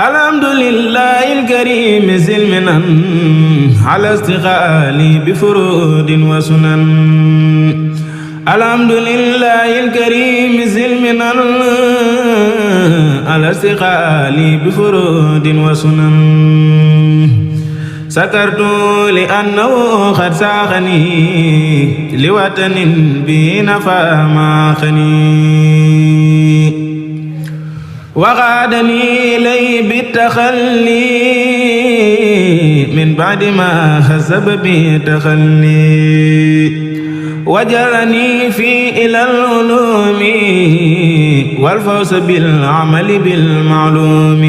الحمد لله الكريم سلمنا على استقالي بفروض وسنن الحمد لله الكريم سلمنا على استقالي بفروض وسنن سكرت لأنه قد ساقني لوطن به نفى ما خني وغادني إليه بالتخلي من بعد ما خسب بي تخلي وجرني في إلى العلوم والفوز بالعمل بالمعلوم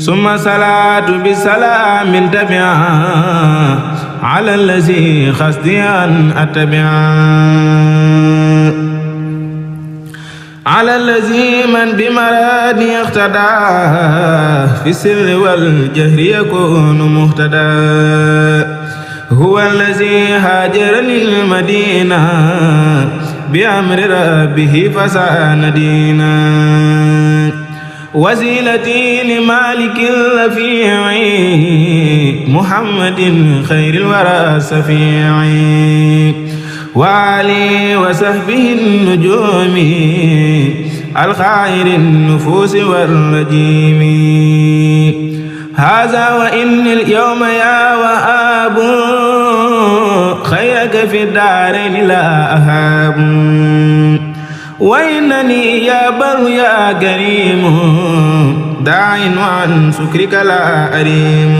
ثم صلاة بسلام تبعا على الذي خصدي أن أتبعا على الذي من بمرادي اقتدى في السر والجهر يكون مهتدى هو الذي هاجر للمدينة بأمر ربه فسان دينا وسيلتي لمالك الرفيع محمد خير الورى السفيع وعلي وصحبه النجوم الخير النفوس والرجيم هذا وإن اليوم يا وهاب خيرك في الدارين لا أهاب وإنني يا بر يا كريم داع وعن شكرك لا أريم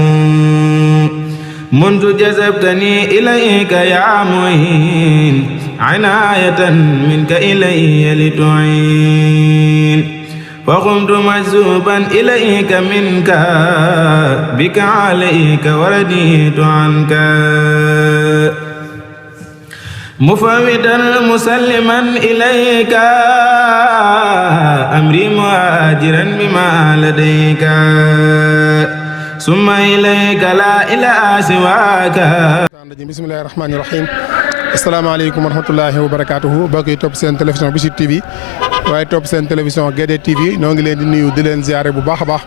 منذ جذبتني إليك يا معين عناية منك إلي لتعين فقمت مجذوبا إليك منك بك عليك ورديت عنك مفوضا مسلما إليك أمري مهاجرا بما لديك ثم إليك لا إله سواك bismillahi rahmaani rahim asalaamaaleykum wa rahmatullahi wa barakaatuhu bokk yi topp seen télévision Bichri TV waaye topp seen télévision Guédé TV noo ngi leen di nuyu di leen ziare bu baax a baax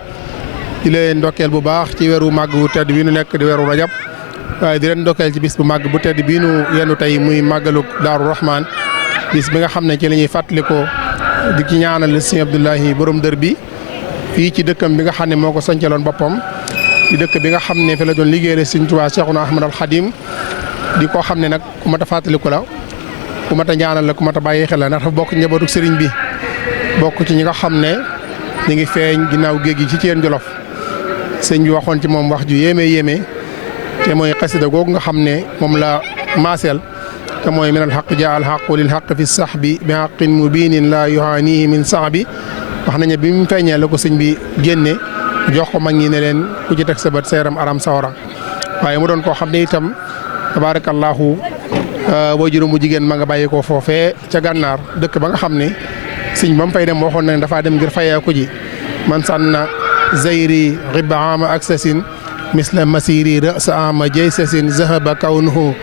di leen ndokkeel bu baax ci weeru màgg bu tedd bii nu nekk di weeru rajab waaye di leen ndokkeel ci bis bu màgg bu tedd bii nu yendu tey muy màggalu Daaru Rahman bis bi nga xam ne ci la ñuy fàttalikoo di ci ñaanal Sëñ Abdoulahi borom dër bi fii ci dëkkam bi nga xam ne moo ko sancaloon boppam di dëkk bi nga xam ne fi la doon liggéeyal Sëñ Tuubaa Seexuna Ahmad al Xadim di ko xam ne nag ku mat a fàttaliku la ku mat a ñaanal la ku mat a bàyyi xel la ndax dafa bokk njabootu sëriñ bi bokk ci ñi nga xam ne ñu ngi feeñ ginnaaw géej gi ci Ceen Jolof sëñ bi waxoon ci moom wax ju yéeme yéeme te mooy xasida googu nga xam ne moom la maaseel te mooy min al xaq jaa al xaqu lil xaq fi sax bi bi xaqin mubinin la yuhaanihi min sax bi wax nañu bi mu feeñee la ko sëñ bi génne jox ko mag ñi ne leen ku ci teg sa bët sa yaram aram sawara waaye mu doon koo xam ne itam tabaarakallaahu waajur mu jigéen ma nga bàyyi ko foofee ca gànnaar dëkk ba nga xam ne sëñ ba mu fay dem waxoon na ne dafaa dem ngir fayeeku ji man sànna zayri riba ama ak sasin misla masiri rasa ama jay sasin zahaba kawnuhu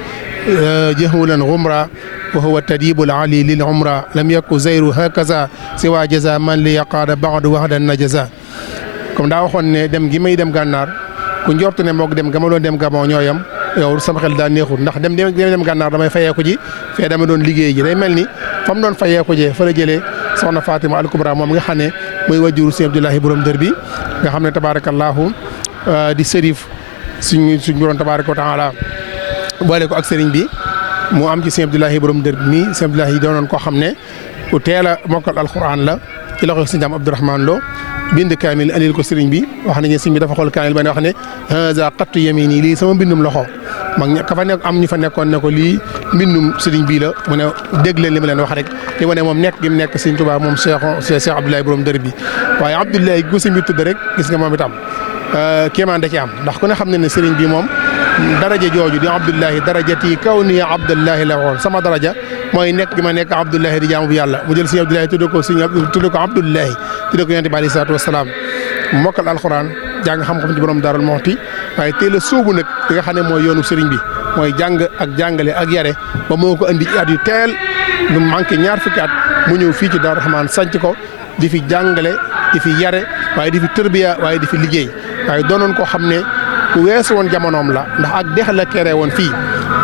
jahulan umra wa huwa tadibul ali lil umra lam yakku zayru hakaza siwa jaza man li yaqaada baadu waxdan na jaza comme daa waxoon ne dem gi may dem gànnaar ku njortu ne moog dem ga ma doon dem Gabon ñooyam yow sama xel daa neexul ndax dem gànnaar damay fayeeku ji fee dama doon liggéey ji day mel ni fa mu doon fayeeku jee fa la jëlee soxna Fatima al Kubra moom nga xam ne mooy wajuru Sëñ Abdoulahi borom dër bi nga xam ne tabaarakallaahu di sërif suñ borom tabaaraka wa taala boole ko ak sëriñ bi mu am ci Sëñ Abdoulahi borom dër bi mi Sëñ Abdoulahi doonoon koo xam ne ku teel a mokkal alquran la ci loxo Sëñ Daam Abdourahmane Lo bind kaamil andil ko sëriñ bi wax nañu sëriñ bi dafa xool kaamil ba ne wax ne haza qattu yamini lii sama mbindum loxo mag ka fa nekk am ñu fa nekkoon ne ko lii mbindum sëriñ bii la mu ne dégg leen li ma leen wax rek li ma ne moom nekk gi mu nekk Sëriñ Tuubaa moom Cheikh Abdoulahi borom dër bi waaye Abdoulahi gu sëriñ bi tudd rek gis nga moom itam kéemaan da ci am ndax ku ne xam ne ne sëriñ bi moom daraja jooju di Abdoulahi darajati kaw ni Abdoulahi la waxoon sama daraja mooy nekk gi ma nekk Abdoulahi di jaamu bu yàlla mu jël Sëriñ Abdoulahi tudd ko Abdoulahi tudd ko Yonent bi alayhi salaatu wasalaam mokkal alxuraan jàng xam-xam ci borom Daarul Muxti waaye teel a sóobu nag li nga xam ne mooy yoonu sëriñ bi mooy jàng ak jàngale ak yare ba moo ko andi at yu teel lu manqué ñaar fukki at mu ñëw fii ci Daaru Rahmaan sanc ko di fi jàngale di fi yare waaye di fi tërbiya waaye di fi liggéey waaye doonoon koo xam ne ku weesu woon jamonoom la ndax ak dex la kere woon fii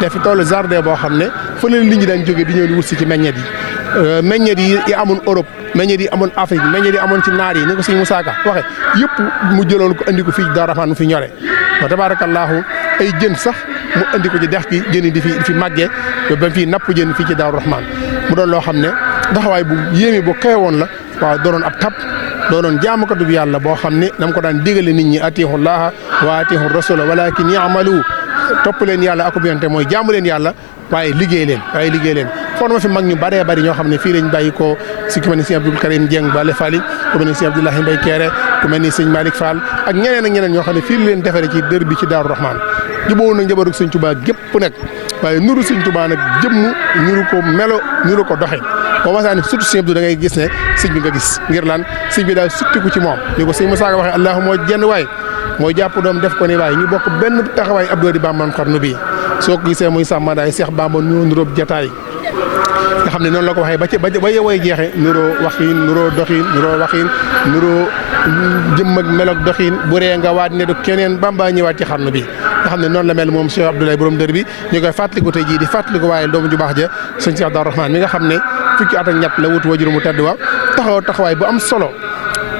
te fi tollu jardin boo xam ne fa la nit ñi daan jóge di ñëw di wut si ci meññeet yi amoon Europe meññeet yi amoon Afrique meññeet yi amoon ci naar yi ni ko sëñ Moussa Ka waxe yëpp mu jëloon ko andi ko fii Daaru Rahmaan mu fi ñore wa tabaarakallaahu ay jën sax mu andi ko ci dex gi jën yi di fi màggee ba fii napp jën fii ci Daaru Rahmaan mu doon loo xam ne taxawaay bu yéeme bu kawe woon la waaw doonoon ab tab doonoon jaamukatu bi yàlla boo xam ne nam ko daan digale nit ñi atiihu llaaha wa atiihu rasula walakin i'malu topp leen yàlla ak yonente mooy jaamu leen yàlla waaye liggéey leen foog ma fi mag ñu bëree bëri ñoo xam ne fii lañ bàyyi ko si ku mel ni sëñ Abdoul Karim Dieng Bale Fally ku mel ni sëñ Abdoulahi Mbaye Kéré ku mel ni sëñ Malick Fall ak ñeneen ñoo xam ne fii leen defaree ci dër bi ci Daaru Rahmaan jubóo nag njabootu sëñ Tuubaa gépp nekk waaye nuru sëñ Tuubaa nag jëmm nuru ko melo nuru ko doxe boo masaani surtout sëñ Abdou da ngay gis ne sëñ bi nga gis ngir lan sëñ bi daal suttiku ci moom ni ko sëñ Moussa Ka waxee Allahu moo jenn waay mooy jàpp doom def ko ni waay ñu bokk benn taxawaay Abdou di Bamba xarnu bi soo ko gisee muy sàmmadaay Seex Bamba nuróob jataay nga xam ne noonu la ko waxee ba yowooy jeexe nuroo waxiin nuroo doxiin nuroo waxiin nuroo jëmm ak meloog doxiin bu ree nga waat ne du keneen Bamba ñëwaat ci xarnu bi nga xam ne noonu la mel moom Cheikh Abdoulaye borom dër bi ñu koy fàttaliku tey jii di fàttaliku waaye doomu ju baax ja sëñ Cheikh Daaru Rahmaan mi nga xam ne fukki at ak ñett la wutu wajuru mu tedd wa taxawaay bu am solo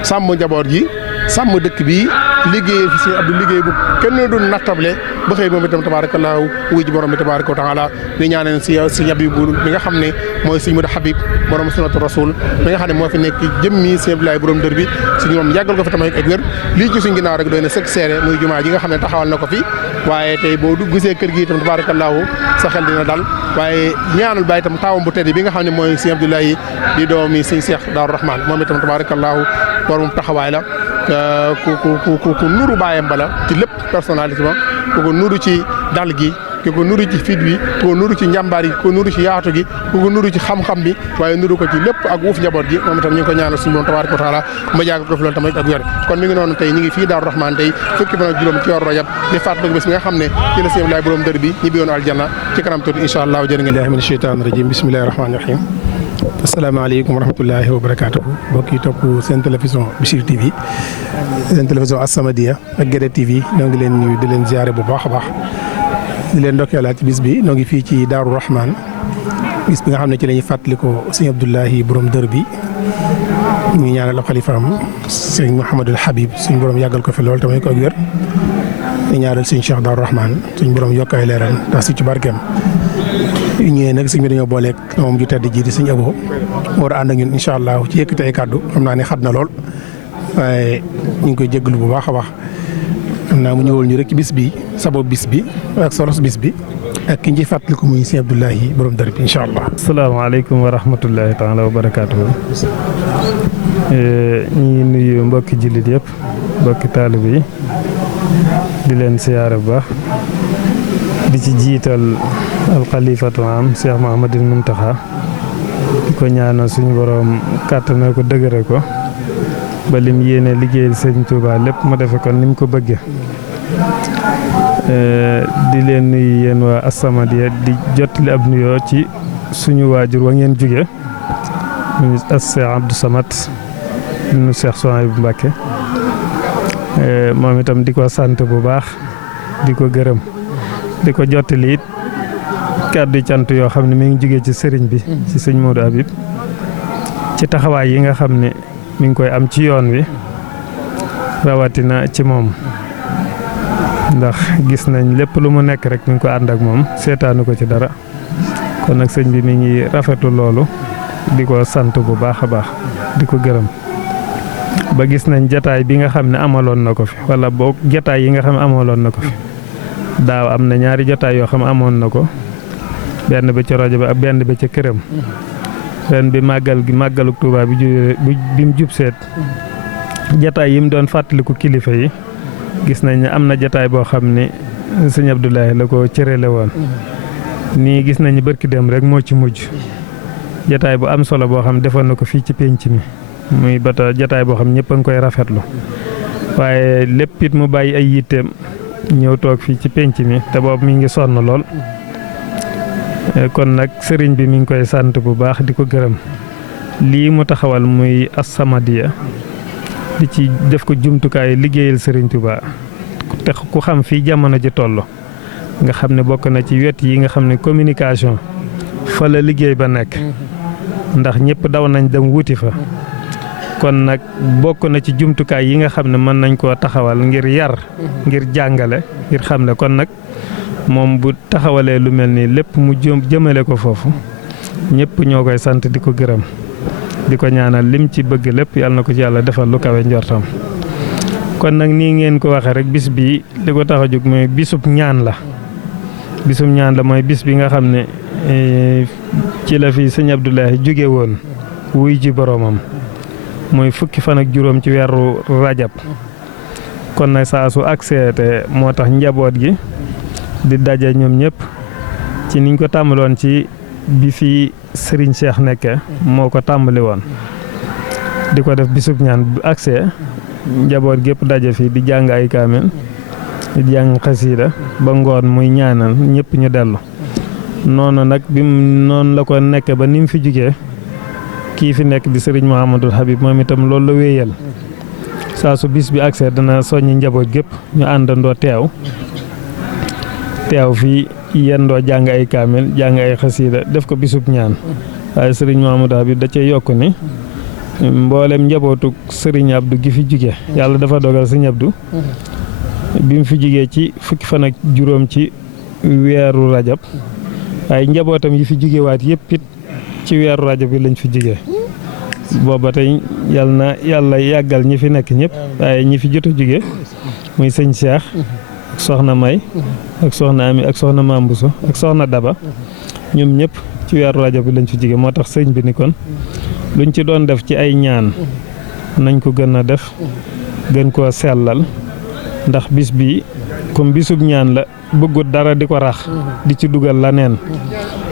sàmm njaboot gi sàmm dëkk bi liggéey fi sëñ Abdou liggéey bu kenn du nattable ba xëy moom itam tabaarakallaahu wuy ji borom bi tabaaraka wa taala di ñaanal si sëñ Abibu mi nga xam ne mooy sëñ Mudu Habib borom sunnatu rasul mi nga xam ne moo fi nekk jëmmi sëñ Abdoulaye borom dër bi suñu moom yàggal ko fi tamit ak wér lii ci suñ ginnaaw rek doy na sëkk seere muy jumaa ji nga xam ne taxawal na ko fi waaye tey boo gisee kër gi itam tabaarakallaahu sa xel dina dal waaye ñaanal baay itam taawam bu tedd bi nga xam ne mooy sëñ Abdoulaye di doomi sëñ Cheikh Daaru Rahmaan moom itam tabaarakallaahu borom taxawaay la ku nuru baayam bala ci lépp personnalité ma ku ko nuru ci dal gi ku ko nuru ci fit bi ku ko nuru ci njàmbaar gi ku ko nuru ci yaatu gi ku ko nuru ci xam-xam bi waaye nuru ko ci lépp ak wuuf njaboot gi moom itam ñu ngi ko ñaanal suñu borom tabaaraka wa taala ma jàggal ko fi loolu tamit ak wér kon mi ngi noonu tey ñu ngi fii Daaru Rahmaan tey fukki fan ak juróom ci weeru Rajab di fàttaliku bés bi nga xam ne ci la sëñ Abdoulaye borom dër bi ñibbi woon aljanna ci kanam tuuti incha allah jërë ngeen min sheytaan rajim bismillahi rahmaani rahim asalaamaaleykum wa rahmatullahi wa barakaatuhu mbokk yi topp seen télévision Bichri TV seen télévision As-Samadiyya ak Guédé TV ñoo ngi leen nuyu di leen ziare bu baax a baax di leen ndokkeelaat ci bis bi ñoo ngi fii ci Daaru Rahmaan bis bi nga xam ne ci la ñuy fàttalikoo sëñ Abdoulahi borom dër bi ñu ñaanal ab xalifaam sëñ Mouhamadul Habib suñ borom yàggal ko fi lool tamit ko ak wér ñu ñaanal sëñ Cheikh Daaru Rahmaan suñ borom yokk ay leeral tax si ci barkeem ñëwee nag sëñ bi dañoo booleeg moom ju tedd ji di sëñ Abo war a ànd ak ñun incha allah ci yëkkati ay kàddu xam naa ne xat na lool waaye ñu ngi koy jégalu bu baax a baax xam naa mu ñëwal ñu rek ci bis bi sabab bis bi ak solos bis bi ak ki ñu ciy fàttaliku muy sëñ Abdoulahi borom dër bi incha allah. asalaamaaleykum wa rahmatullahi taala wa barakaatuhu. ñu ngi nuyu mbokki jullit yëpp mbokki taalibe yi di leen siyaare bu baax. di ci jiital alxalifatu am Cheikh Mouhamadul Muntaxa di ko ñaanal suñu borom kàttanal ko dëgëre ko ba lim yéene liggéeyal Sëriñ Tuubaa lépp ma defe kon ni mu ko bëggee di leen nuyu yéen waa As-Samadiyya di jottali ab nuyoo ci suñu waajur wa ngeen jóge mu Cheikh Abdou Samad nu Cheikh Souhaïbou Mbacké moom itam di ko sant bu baax di ko gërëm di ko jottali it kàddu cant yoo xam ne mi ngi jógee ci sëriñ bi ci sëñ Modou Habib ci taxawaay yi nga xam ne mi ngi koy am ci yoon wi rawatina ci moom ndax gis nañ lépp lu mu nekk rek mi ngi ko ànd ak moom seetaanu ko ci dara kon nag sëñ bi mi ngi rafetu loolu di ko sant bu baax a baax di ko gërëm ba gis nañ jataay bi nga xam ne amaloon na ko fi wala boog jataay yi nga xam ne amaloon na ko fi daaw am na ñaari jotaay yoo xam amoon na ko benn bi ci rajo bi ak benn bi ca këram ren bi màggalu Tuubaa bi mu jub seet jotaay yi mu doon fàttaliku kilifa yi gis nañ ne am na jotaay boo xam ne sëñ Abdoulaye la ko cërale woon nii gis nañu barki dem rek moo ci mujj jotaay bu am solo boo xam defoon na ko fii ci pénc mi muy bata jotaay boo xam ñëpp a ngi koy rafetlu waaye lépp it mu bàyyi ay yitteem ñëw toog fii ci penc mi te boobu mi ngi sonn lool kon nag sëriñ bi mi ngi koy sant bu baax di ko gërëm lii mu taxawal muy As-Samadiyya di ci def ko jumtukaay liggéeyal Serigne Touba te ku xam fii jamono ji toll nga xam ne bokk na ci wet yi nga xam ne communication fa la liggéey ba nekk ndax ñëpp daw nañ dem wuti fa kon nag bokk na ci jumtukaay yi nga xam ne mën nañ koo taxawal ngir yar ngir jàngale ngir xamle kon nag moom bu taxawalee lu mel nii lépp mu jëmale ko foofu ñëpp ñoo koy sant di ko gërëm di ko ñaanal lim ci bëgg lépp yàlla na ko ci yàlla defal lu kawe njortam. kon nag nii ngeen ko waxee rek bis bi li ko tax a jóg mooy bisub ñaan la mooy bis bi nga xam ne ci la fi sëñ Abdoulaye jóge woon wuy ji boroomam mooy fukki fan ak juróom ci weeru rajab kon nag saa su agsee te moo tax njaboot gi di daje ñoom ñëpp ci niñ ko tàmbaloon ci bi fi Serigne Cheikh nekke moo ko tàmbali woon di ko def bisub ñaan bu agsee njaboot gépp daje fi di jàng ay kaamil di jàng xasiida ba ngoon muy ñaanal ñëpp ñu dellu noonu nag bi noonu la ko nekke ba ni mu fi jugee kii fi nekk di Serigne Mouhamadul Habib moom itam loolu la wéyal saa su bis bi agsee dana soññi njaboot gépp ñu àndandoo teew fii yendoo jàng ay kaamil jàng ay xasiida def ko bisub ñaan waaye Serigne Mouhamadul Habib da cee yokk ni mboolem njabootu Serigne Abdou gi fi jugee yàlla dafa dogal Serigne Abdou bi mu fi jugee ci fukki fan ak juróom ci weeru rajab waaye njabootam yi fi jugewaat yëpp it ci weeru rajab bi lañ fi jugee booba tey yàlla yàggal ñi fi nekk ñëpp waaye ñi fi jot a jugee muy sëñ Cheikh ak soxna May ak soxna Ami ak soxna Mambuso ak soxna Daba ñoom ñëpp ci weeru rajab bi lañ fi jugee moo tax sëñ bi ni kon luñ ci doon def ci ay ñaan nañ ko gën a def gën koo sellal ndax bis bi comme bisub ñaan la bëggut dara di ko rax di ci dugal la neen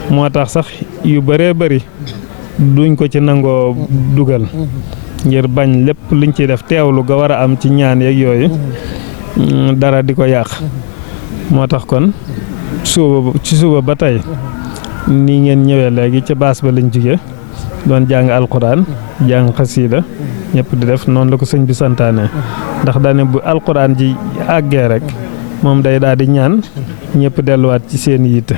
moo tax sax yu bëree bëri duñ ko ci nangoo dugal ngir bañ lépp luñ ci def teewlu ga war a am ci ñaan yeeg yooyu dara di ko yàq moo tax kon suba ba tey nii ngeen ñëwee léegi ca baas ba lañ jóge doon jàng alquran jàng xasiida ñëpp di def noonu la ko sëñ bi santaane ndax daane bu alquran ji àggee rek moom day daal di ñaan ñëpp delluwaat ci seen yitte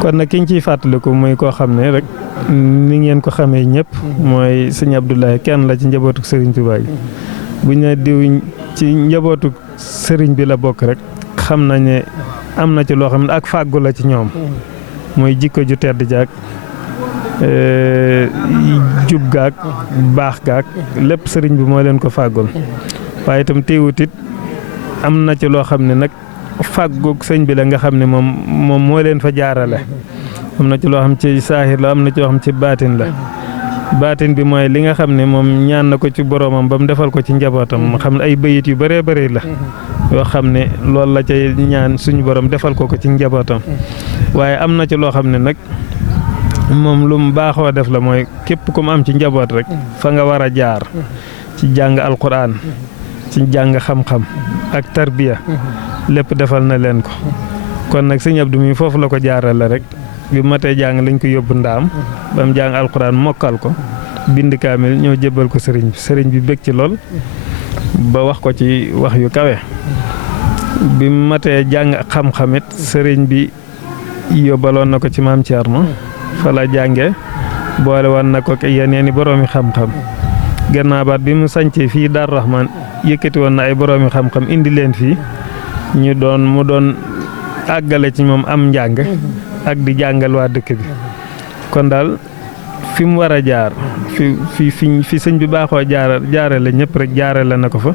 kon nag ki ñu ciy fàttaliku muy koo xam ne rek ni ngeen ko xamee ñëpp mooy sëñ Abdoulaye kenn la ci njabootu sëriñ Touba gi bu ñu ne diw ci njabootu sëriñ bi la bokk rek xam nañ ne am na ci loo xam ne ak fàggu la ci ñoom mooy jikko ju tedd jaag jub gaag baax gaag lépp sëriñ bi moo leen ko fàggul waaye itam teewut it am na ci loo xam ne nag fàggug sëñ bi la nga xam ne moom moo leen fa jaarale am na ci loo xam ci saahir la am na ci loo xam ci baatin la baatin bi mooy li nga xam ne moom ñaan na ko ci boroomam ba mu defal ko ci njabootam mu xam ne ay bayit yu bëree bëri la yoo xam ne loolu la ca ñaan suñu borom defal ko ci njabootam waaye am na ci loo xam ne nag moom lu mu baaxoo def la mooy képp ku mu am ci njaboot rek fa nga war a jaar ci jàng alquran ci jàng xam-xam ak tarbiya lépp defal na leen ko kon nag sëñ Abdou mi foofu la ko jaarale rek bi matee jàng lañ ko yóbbu ndaam ba mu jàng alquran mokkal ko bind kaamil ñëw jébbal ko sëriñ bi bég ci lool ba wax ko ci wax yu kawe bi matee jàng xam-xamit sëriñ bi yóbbaloon na ko ci maam Thierno fa la jànge boole woon na ko yeneeni boroomi xam-xam gannaaw baat bi mu sañcee fii Dar Rahman yëkkati woon na ay boroomi xam-xam indi leen fii mu doon àggale ci moom am njàng ak di jàngal waa dëkk bi kon daal fi mu war a jaar fi sëñ bi baaxoo jaarale ñëpp rek jaarale na ko fa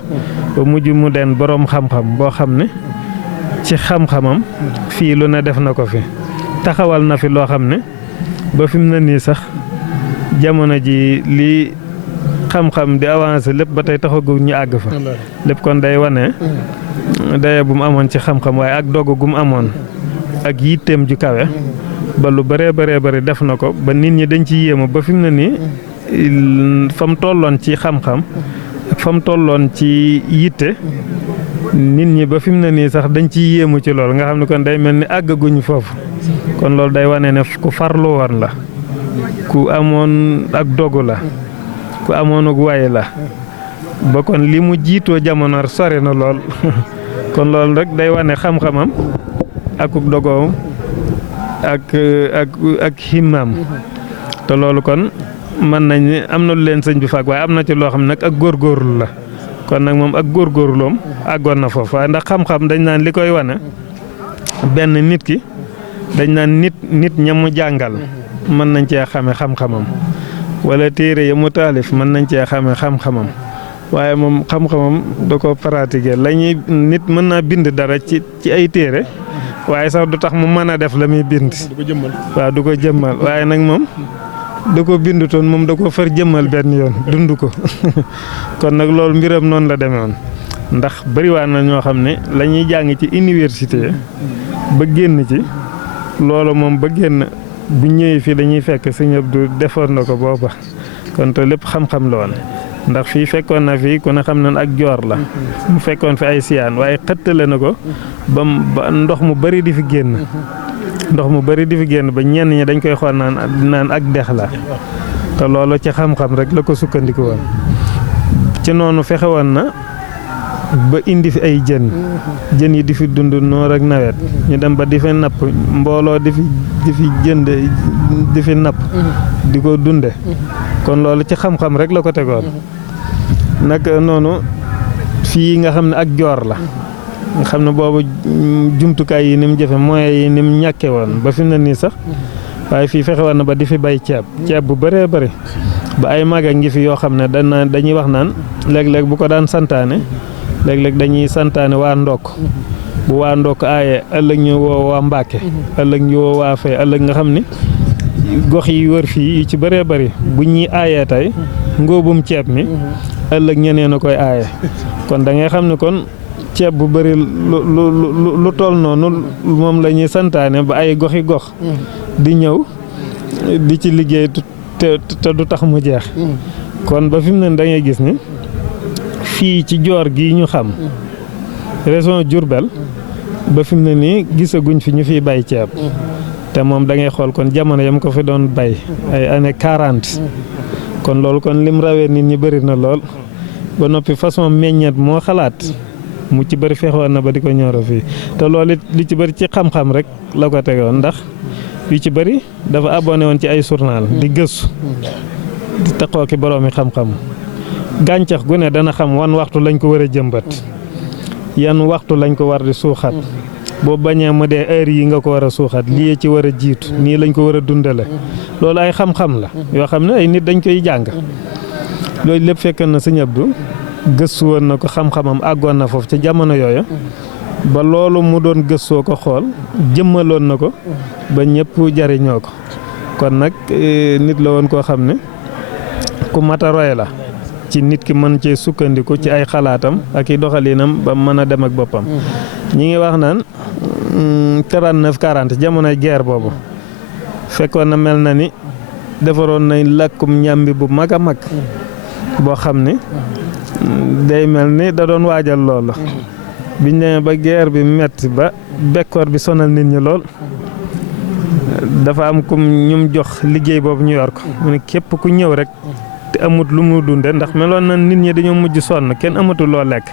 ba mujj mu den boroom xam-xam boo xam ne ci xam-xamam fii lu ne def na ko fi taxawal na fi loo xam ne ba fi mu ne nii sax jamono ji lii xam-xam di avancé lépp ba tey taxagu ñu àgg fa lépp kon day wane daye bu mu amoon ci xam-xam waaye ak dogu gu mu amoon ak yitteem ju kawe ba lu bëree bëri def na ko ba nit ñi dañ ci yéemu ba fi mu ne nii fa mu tolloon ci xam-xam ak fa mu tolloon ci yitte nit ñi ba fi mu ne nii sax dañ ci yéemu ci loolu nga xam ne kon day mel ni àggaguñu foofu kon loolu day wane ne ku farlu woon la ku amoon ak dogu la ku amoon ak waye la ba kon li mu jiitoo jamono sore na lool kon loolu rek day wane xam-xamam ak dogoom ak himmaam te loolu kon mën nañ ni am na lu leen sëñ bi fàgg waaye am na ci loo xam nag ak góorgóorlu la kon nag moom ak góorgóorloom àggoon na foofu waaye ndax xam-xam dañ naan li koy wane benn nit ki dañ naan nit ña mu jàngal mën nañ cee xame xam-xamam wala téere ya mu taalif mën nañ cee xame xam-xamam waaye moom xam-xamam da ko pratiquer lañuy nit mën naa bind dara ci ay téere waaye sax du tax mu mën a def la muy bind waaw du ko jëmmal waaye nag moom da ko bindutoon moom da ko far jëmmal benn yoon dund ko kon nag loolu mbiram noonu la demee woon ndax bariwaan na ñoo xam ne la ñuy jàng ci université ba génn ci loolu moom ba génn bu ñëwee fii dañuy fekk Sëñ Abdou defoon na ko booba kon te lépp xam-xam la woon ndax fii fekkoon na fii ku ne xam na ak joor la mu fekkoon fi ay siyaan waaye xëttale na ko ba ndox mu bari di fi génn ba ñenn ñi dañ koy xool naan ak dex la te loolu ci xam-xam rek la ko sukkandiku woon ci noonu fexe woon na ba indi fi ay jën yi di fi dund noor ak nawet ñu dem ba di fi napp mbooloo di fi jënd di fi napp di ko dunde kon loolu ci xam-xam rek la ko tegoon nag noonu fii nga xam ne ak joor la nga xam ne boobu jumtukaay yi ni mu jafe moyens yi ni mu ñàkke woon ba fi mu ne nii sax waaye fii fexe woon na ba di fi bay ceeb bu bëree bëri ba ay mag a ngi fi yoo xam ne dañuy wax naan léeg-léeg bu ko daan santaane léeg-léeg dañuy santaane waa ndokk bu waa ndokk aaye ëllëg ñu woo waa Mbàkke ëllëg ñu woo waa Fay ëllëg nga xam ni gox yi wër fii yi ci bëree bëri bu ñuy aayee tey ngóobum ceeb mi ëllëg ñeneen a koy aaye kon da ngay xam ne kon ceeb bu bëri lu toll noonu moom la ñuy santaane ba ay goxi gox di ñëw di ci liggéey te du tax mu jeex kon ba fi mu ne da ngay gis ni fii ci joor gi ñu xam région Diourbel ba fi mu ne nii gisaguñ fi ñu fiy bay ceeb te moom da ngay xool kon jamono yam ko fi doon bay ay année 40 kon loolu kon lim rawee nit ñi bëri na lool ba noppi façon meññeet moo xalaat mu ci bëri fexoon na ba di ko ñoro fii te loolu li ci bëri ci xam-xam rek la ko tegoon ndax yu ci bëri dafa abonné woon ci ay journal di gëstu di taxoo ki boroomi xam-xam gàncax gu ne dana xam wan waxtu lañ ko war a jëmbat yan waxtu lañ ko war di suuxat boo bañee mu dee heure yi nga ko war a suuxat lii ci war a jiitu nii lañ ko war a dundale loolu ay xam-xam la yoo xam ne ay nit dañ koy jàng loolu lépp fekk na Sëñ Abdou gëstu woon na ko xam-xamam àggoon na foofu ci jamono yooyu ba loolu mu doon gëstoo ko xool jëmmaloon na ko ba ñëpp jariñoo ko kon nag nit la woon koo xam ne ku mat a roy la ci nit ki mën cee sukkandiku ci ay xalaatam ak i doxalinam ba mën a dem ak boppam ñi ngi wax naan 39-40 jamonoy guerre boobu fekkoon na mel na ni defaroon nañ làkkum ñàmbi bu mag a mag boo xam ni day mel ni da doon waajal loolu biñ demee ba guerre bi metti ba bekkoor bi sonal nit ñi lool dafa am kum ñum jox liggéey boobu ñu yor ko mu ne képp ku ñëw rek te amut lu mu dunde ndax meloon na nit ñi dañoo mujj sonn kenn amatul loo lekk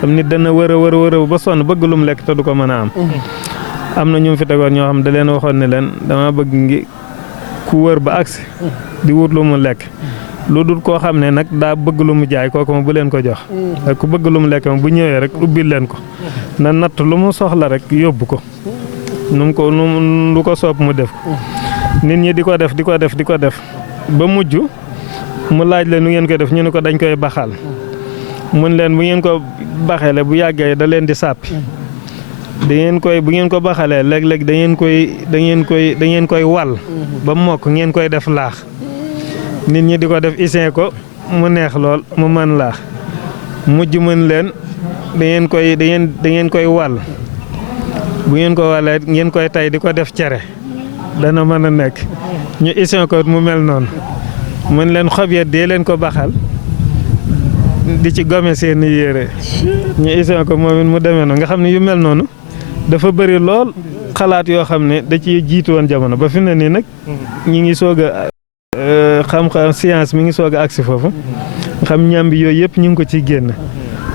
xam nit dana wër a ba sonn bëgg lu mu lekk te du ko mën a am na ñu fi tegoon ñoo xam da leen waxoon ne leen dama bëgg ngi ku wër ba agsi di wut lu mu lekk lu dul koo xam ne nag daa bëgg lu mu jaay kooku ma bu leen ko jox ak ku bëgg lu mu lekk ma bu ñëwee rek ubbil leen ko na natt lu mu soxla rek yóbbu ko nu lu ko soob mu def ko nit ñi di ko def ba mujj mu laaj leen nu ngeen koy def ñu ne ko dañ koy baxal mun leen bu ngeen ko baxalee bu yàggee da leen di sàppi bu ngeen ko baxalee léeg-léeg da ngeen koy wal ba mokk ngeen koy def laax nit ñi di ko def isin ko mu neex lool mu mën laax mujj mën leen da ngeen koy wal bu ngeen ko walee ngeen koy tay di ko def cere dana mën a nekk ñu isin ko mu mel noonu mën leen xob ya dee leen ko baxal di ci gome seeni yére ñu isin ko moom it mu demee noonu nga xam ne yu mel noonu dafa bëri lool xalaat yoo xam ne da ci jiitu woon jamono ba fi mu ne nii nag ñi ngi soog a xam-xam science mi ngi soog a agsi foofu xam ñambi yooyu yëpp ñu ngi ko ciy génn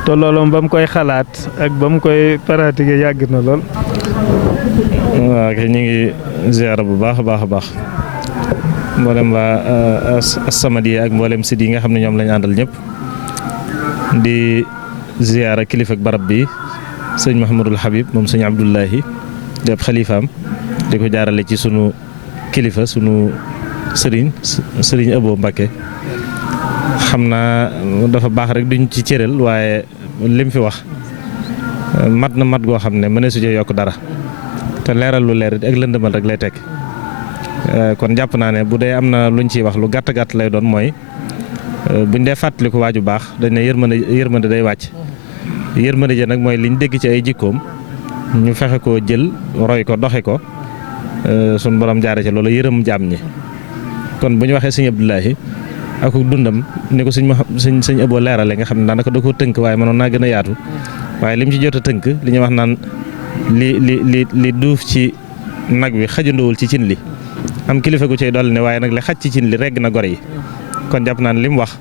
te loolu ba mu koy xalaat ak ba mu koy pratiquer yàgg na lool. waaw kay ñu ngi ziara bu baax a baax a baax mboolem waa As-Samadiyya ak mboolem sit yi nga xam ne ñoom lañu àndal ñëpp di ziara kilifa ak barab bi sëñ Mahamadul Habib moom sëñ Abdullahi di ab xalifaam di ko jaarale ci sunu kilifa sunu sëriñ Abo Mbakke xam naa dafa baax rek duñ ci cëral waaye lim fi wax mat na mat goo xam ne mënee su yokk dara te leeral lu leer ak lëndëmal rek lay tekk kon jàpp naa ne bu dee am na luñ ciy wax lu gàtt gàtt lay doon mooy buñ dee fàttaliku waaju baax dañ ne yërmande day wàcc yërmande ja nag mooy liñ dégg ci ay jikkoom ñu fexe koo jël roy ko doxe ko suñ borom jaare ci loolu yërëm jaam ñi kon bu ñu waxee sëñ Abdoulahi ak dundam ni ko sëñ Abo leerale nga xam ne daanaka da koo tënk waaye mënoon naa gën a yaatu waaye lim ci jot a tënk li ñuy wax naan li duuf ci nag wi xajandoowul ci cin li am kilifa gu cay dolli ne waaye nag li xaj ci cin li regg na gor yi kon jàpp naa ne li mu wax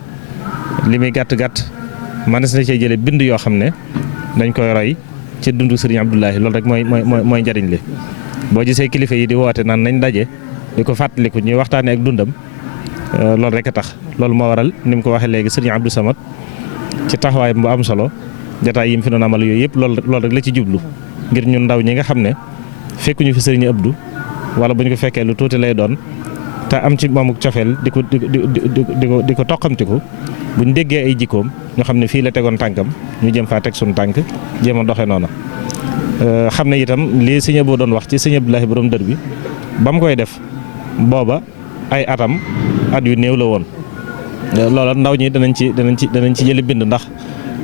li muy gàtt gàtt manes na cee jële bind yoo xam ne dañ koy roy ci dundu sëriñ Abdoulahi loolu rek mooy njariñ li boo gisee kilifa yi di woote naan nañ daje di ko fàttaliku ñuy waxtaanee ak dundam loolu rek a tax loolu moo waral ni mu ko waxee léegi sëriñ Abdou Samad ci taxawaayam bu am solo jataay yi mu fi doon amal yooyu yëpp loolu rek la ci jublu ngir ñun ndaw ñi nga xam ne fekkuñu fi sëriñ Abdou wala bu ñu ko fekkee lu tuuti lay doon te am ci moom cofeel di ko toqamtiku buñ déggee ay jikkoom ñu xam ne fii la tegoon tànkam ñu jëm faa teg suñu tànk jéem a doxee noonu xam ne itam lii sëñ Abo doon wax ci sëñ Abdoulahi borom dër bi ba mu koy def booba ay atam at yu néew la woon loola ndaw ñi danañ ci jëli bind ndax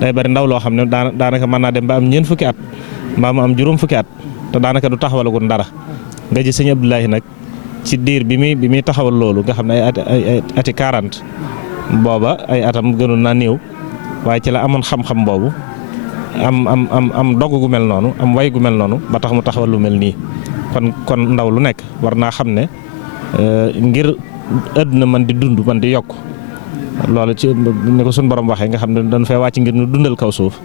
day bari ndaw loo xam ne daanaka mën naa dem ba am ñeent fukki at mbaa mu am juróom fukki at te daanaka du taxawalagun dara nga ji sëñ Abdoulahi nag ci diir bi muy taxawal loolu nga xam ne ay ati 40 booba ay atam gënoon naa néew waaye ci la amoon xam-xam boobu am dogg gu mel noonu am way gu mel noonu ba tax mu taxawal lu mel nii kon ndaw lu nekk war naa xam ne ngir àdduna man di dund man di yokk loolu ci ni ko suñ borom waxee nga xam ne dañ fay wàcc ngir ñu dundal kaw suuf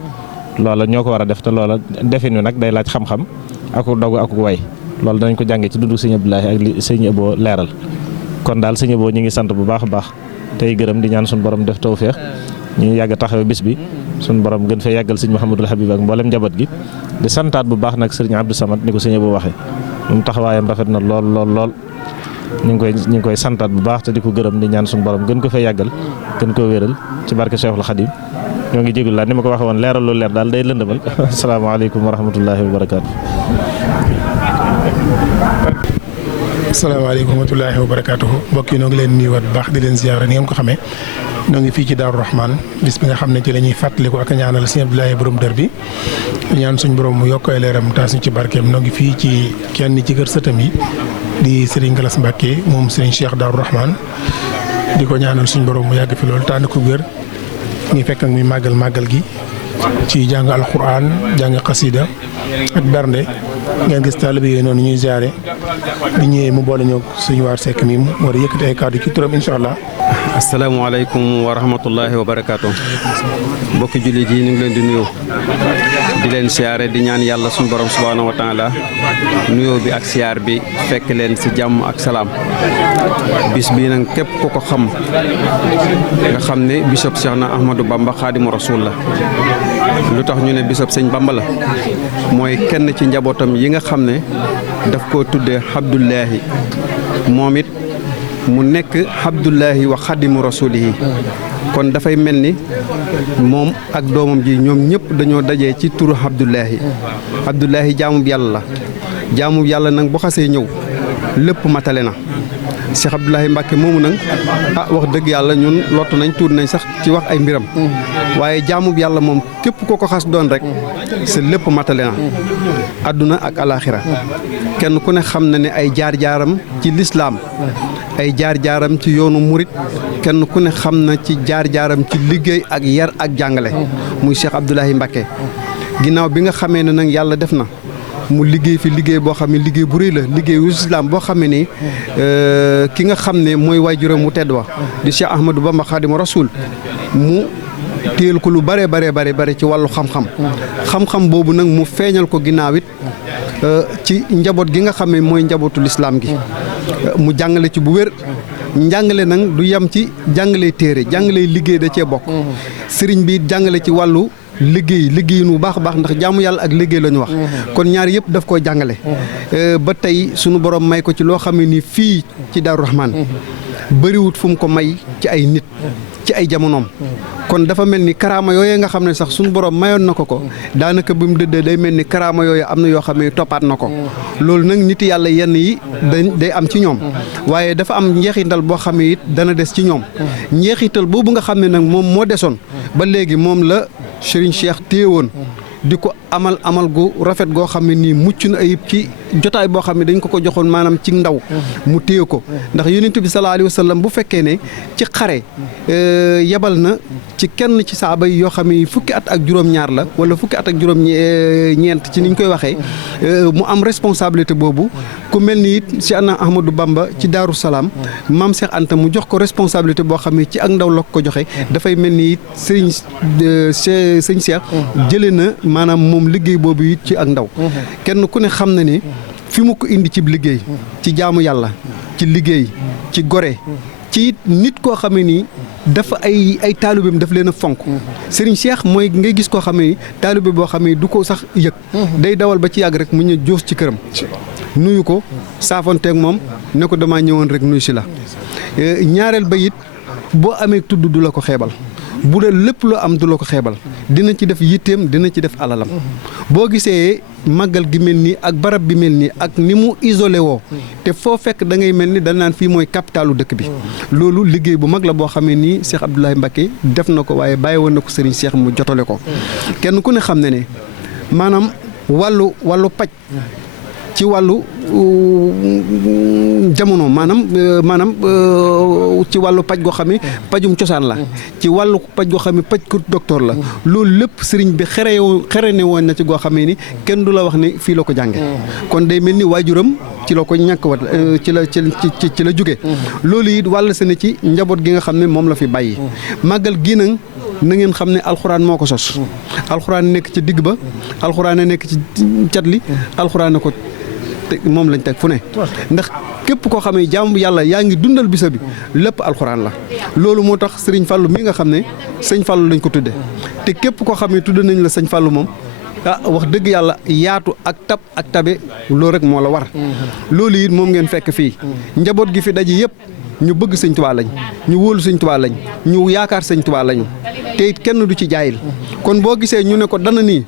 loola ñoo ko war a def te loola defin wi nag day laaj xam-xam aku dogu aku way loolu danañ ko jàngee ci dundu sëñ Abdoulahi ak li sëñ Abo leeral kon daal sëñ Abo ñu ngi sant bu baax a baax tey gërëm di ñaan suñu borom def tawfeex ñu yàgg taxawe bis bi suñu borom gën fee yàggal sëñ Mouhamadul Habib ak mboolem njaboot gi di santaat bu baax nag sëriñ Abdou Samad ni ko sëñ Abo waxee moom taxawaayam rafet na lool ñu ngi koy santaat bu baax te di ko gërëm di ñaan suñu borom gën ko fee yàggal gën koo wéral ci barke Cheikhul Khadim ñoo ngi jégul laa ni ma ko waxee woon leeral lu leer daal day lëndëmal asalaamaaleykum wa rahmatullahi wa barakaatu. asalaamaaleykum wa rahmatullahi wa barakaatuhu mbokk yi noo ngi leen nuyuwaat bu baax di leen ziyaara ni ngeen ko xamee noo ngi fii ci Daaru Rahman bis bi nga xam ne ci la ñuy fàttaliku ak ñaanal sëñ Abdoulahi borom dër bi ñaan suñ borom mu yokk ay leeram taas ñu ci barkeem noo ngi fii ci kenn ci kër sëtam yi di Serigne Galas Mbacke moom Serigne Cheikh Daaru Rahman di ko ñaanal suñ borom mu yàgg fi loolu tànn ko wér ngi fekk ak muy màggal gi ci jàng alquran jàng xasida ak bernde ngeen gis taalibe yooyu noonu ñuy ziare bi ñëwee mu boole ñoo suñu waar sekk mi mu war a yëkkati ay kàddu ci turam incha allah. asalaamaaleykum wa rahmatullahi wa barakaatu. mbokki jullit yi ñu ngi leen di nuyu di leen siyaare di ñaan yàlla suñu borom subhaanahu wa taala nuyoo bi ak siyaar bi fekk leen si jàmm ak salaam bis bii nag képp ku ko xam nga xam ne bisab Cheikh na Ahmadou Bamba Xaadimu Rasuul la lu tax ñu ne bisab sëñ Bamba la mooy kenn ci njabootam yi nga xam ne daf koo tuddee Abdullahi moom it mu nekk Abdullahi wa Xaadimu Rasuulihi kon dafay mel ni moom ak doomam ji ñoom ñëpp dañoo dajee ci turu Abdullahi jaamub yàlla la jaamub yàlla nag bu xasee ñëw lépp matale na Cheikh Abdoulahi Mbacke moomu nag wax dëgg yàlla ñun lott nañ tuut nañ sax ci wax ay mbiram waaye jaamub yàlla moom képp ko ko xas doon rek sa lépp matale na àdduna ak alaaxira kenn ku ne xam na ne ay jaar-jaaram ci lislaam ay jaar-jaaram ci yoonu murit kenn ku ne xam na ci jaar-jaaram ci liggéey ak yar ak jàngale muy Cheikh Abdoulahi Mbacke ginnaaw bi nga xamee ne nag yàlla def na mu liggéey fi liggéey boo xam ne liggéey bu rëy la liggéeyu islam boo xam ne ki nga xam ne mooy waajuram mu tedd wa di Cheikh Ahmadou Bamba Khadimu Rasoul mu téel ko lu bare ci wàllu xam-xam boobu nag mu feeñal ko ginnaaw it ci njaboot gi nga xam ne mooy njabootu lislaam gi mu jàngale ci bu wér njàngale nag du yem ci jàngale téere jàngale liggéey da cee bokk sëriñ bi jàngale ci wàllu liggéeyin bu baax a baax ndax jaamu yàlla ak liggéey la ñu wax kon ñaar yëpp daf koo jàngale ba tey sunu borom may ko ci loo xam ne ni fii ci Daaru Rahman bëriwut fu mu ko may ci ay nit ci ay jamonoom kon dafa mel ni karaama yooyu nga xam ne sax suñu borom mayoon na ko daanaka bi mu dëddee day mel ni karaama yooyu am na yoo xam ne toppaat na ko loolu nag nit yàlla yenn yi day am ci ñoom waaye dafa am njeexital boo xam ne it dana des ci ñoom njeexital boobu nga xam ne nag moom moo desoon ba léegi moom la Serigne Cheikh téye woon di ko amal gu rafet goo xam ne nii mucc na ayib ci jotaay boo xam ne dañ ko joxoon maanaam ci ndaw mu téye ko ndax yonent bi sallallahu alayhi wa sallam bu fekkee ne ci xare yebal na ci kenn ci saaba yi yoo xam ne fukki at ak juróom-ñaar la wala fukki at ak juróom-ñeent ci niñ koy waxee mu am responsabilité boobu ku mel ni it Cheikh Ahmadou Bamba ci Daaru Salaam maam Cheikh Anta mu jox ko responsabilité boo xam ne ci ak ndaw la ko joxe dafay mel ni it sëñ Cheikh jëlee na maanaam moom liggéey boobu it ci ak ndaw kenn ku ne xam na ne fi mu ko indi ci liggéey ci jaamu yàlla ci liggéey ci gore ci nit koo xam ne nii dafa ay taalibeem daf leen a fonk Serigne Cheikh mooy ngay gis koo xam ne ni taalibe boo xam ne du ko sax yëg day dawal ba ci yàgg rek mu ñu joos ci këram nuyu ko saafonteeg moom ne ko damaa ñëwoon rek nuyu si la ñaareel ba it boo amee tudd du la ko xeebal bu dee lépp loo am du la ko xeebal dina ci def yitteem dina ci def alalam boo gisee màggal gi mel nii ak barab bi mel nii ak ni mu isolé woo te foo fekk da ngay mel ni dañ naan fii mooy capitalu dëkk bi loolu liggéey bu mag la boo xamee nii Cheikh Abdoulaye Mbacké def na ko waaye bàyyi woon na ko Serigne Cheikh mu jotale ko kenn ku ne xam ne maanaam wàllu paj ci wàllu jamono maanaam ci wàllu paj goo xam ne pajum cosaan la ci wàllu paj goo xam ne paj ko docteur la loolu lépp sëriñ bi xere ne woon na ci goo xam ne ni kenn du la wax ne fii la ko jànge kon day mel ni waajuram ci la ko ñàkk wat ci la jóge loolu it wàll se ne ci njaboot gi nga xam ne moom la fi bàyyi màggal gi nag na ngeen xam ne alxuraan moo ko sos alxuraan nekk ci digg ba alxuraan a nekk ci cat li alxuraan a ko moom lañ teg fu ne ndax képp koo xam ne jaamu yàlla yaa ngi dundal bisa bi lépp alxuraan la loolu moo tax sëriñ Fallou mi nga xam ne sëñ Fallou lañ ko tudde te képp koo xam ne tudd nañ la sëñ Fallou moom wax dëgg yàlla yaatu ak tabe loolu rek moo la war loolu it moom ngeen fekk fii njaboot gi fi daje yëpp ñu bëgg sëñ Tuubaa lañ ñu wóolu sëñ Tuubaa lañ ñu yaakaar sëñ Tuubaa lañu te it kenn du ci jaayil kon boo gisee ñu ne ko dana nii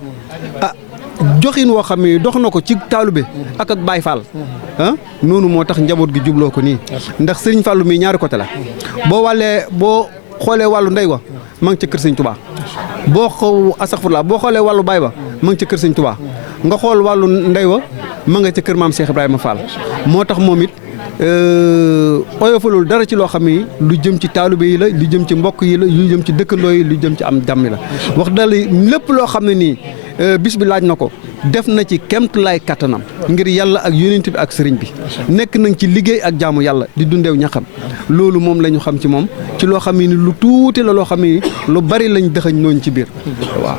joxin woo xam ne dox na ko ci taalube ak Baay Faal noonu moo tax njaboot gi jubloo ko nii ndax sëriñ Fallou mii ñaari côté la boo xoolee wàllu ndey wa ma ngi ca kër sëñ Tuubaa boo xoolee wàllu baay ba ma ngi ca kër sëñ Tuubaa nga xool wàllu ndey wa ma nga ca kër maam Cheikh Ibrahima Fall moo tax moom it oyofalul dara ci loo xam ne lu jëm ci taalube yi la lu jëm ci mbokk yi la lu jëm ci dëkkandoo yi lu jëm ci am jàmm la wax dal lépp loo xam ne nii bis bi laaj na ko def na ci kemtulaay kattanam ngir yàlla ak yonent bi ak sëriñ bi nekk nañ ci liggéey ak jaamu yàlla di dundeew ñaxam loolu moom la ñu xam ci moom ci loo xam ne ni lu tuuti la loo xam ne ni lu bari lañ dëxañ nooñ ci biir waaw